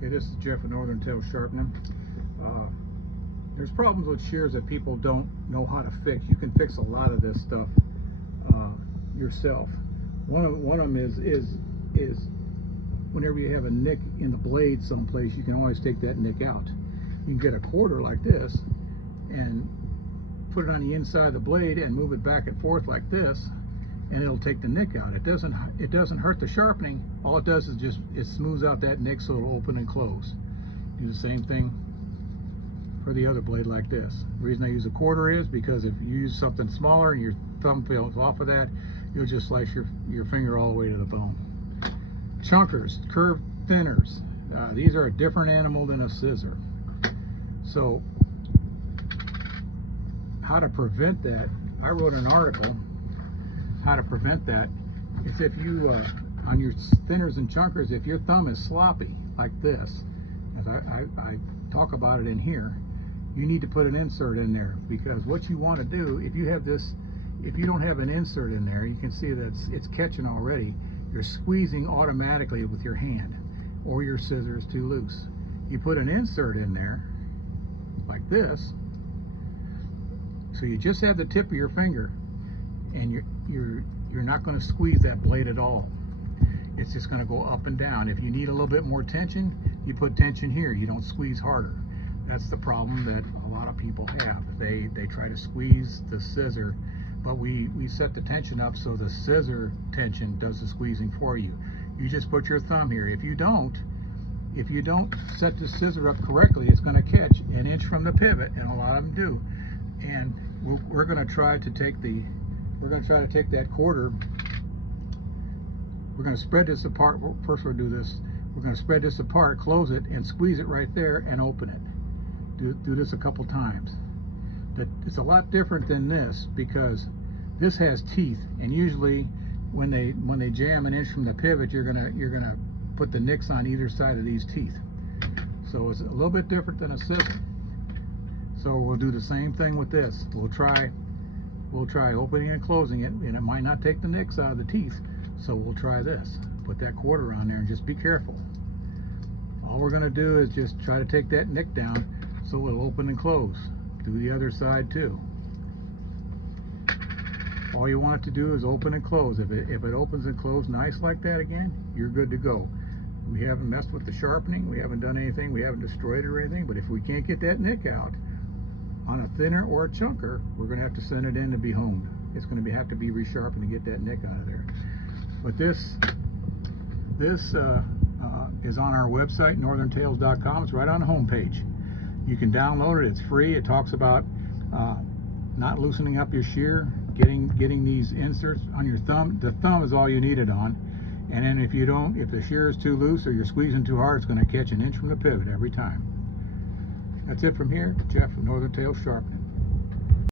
Okay, this is Jeff with Northern Tail Sharpening. There's problems with shears that people don't know how to fix. You can fix a lot of this stuff yourself. One of them is whenever you have a nick in the blade someplace, you can always take that nick out. You can get a quarter like this and put it on the inside of the blade and move it back and forth like this, and it'll take the nick out. It doesn't hurt the sharpening. All it does is it smooths out that nick so it'll open and close. Do the same thing for the other blade like this. The reason I use a quarter is because if you use something smaller and your thumb falls off of that, you'll just slice your finger all the way to the bone. Chunkers, curved thinners. These are a different animal than a scissor. So how to prevent that, I wrote an article how to prevent that. It's if you on your thinners and chunkers, if your thumb is sloppy like this, as I talk about it in here, you need to put an insert in there, because what you want to do, if you don't have an insert in there, you can see that it's catching already. You're squeezing automatically with your hand, or your scissor is too loose. You put an insert in there like this, so you just have the tip of your finger, and you're not going to squeeze that blade at all. It's just going to go up and down. If you need a little bit more tension, you put tension here. You don't squeeze harder. That's the problem that a lot of people have. They try to squeeze the scissor, but we set the tension up so the scissor tension does the squeezing for you. You just put your thumb here. If you don't set the scissor up correctly, it's going to catch an inch from the pivot, and a lot of them do. And we're going to try to take that quarter. We're going to spread this apart. First we'll do this. We're going to spread this apart, close it, and squeeze it right there and open it. Do this a couple times. It's a lot different than this, because this has teeth, and usually when they jam an inch from the pivot, you're gonna put the nicks on either side of these teeth. So it's a little bit different than a scissor. So we'll do the same thing with this. We'll try opening and closing it, and it might not take the nicks out of the teeth. So we'll try this. Put that quarter on there and just be careful. All we're going to do is just try to take that nick down so it'll open and close. Do the other side too. All you want it to do is open and close. If it opens and closes nice like that again, you're good to go. We haven't messed with the sharpening. We haven't done anything. We haven't destroyed it or anything. But if we can't get that nick out on a thinner or a chunker, we're going to have to send it in to be homed. It's going to have to be resharpened to get that nick out of there. But this is on our website, northerntails.com. It's right on the home page. You can download it. It's free. It talks about not loosening up your shear, getting these inserts on your thumb. The thumb is all you need it on. And then if the shear is too loose or you're squeezing too hard, it's going to catch an inch from the pivot every time. That's it from here. Jeff from Northern Tail Sharpening.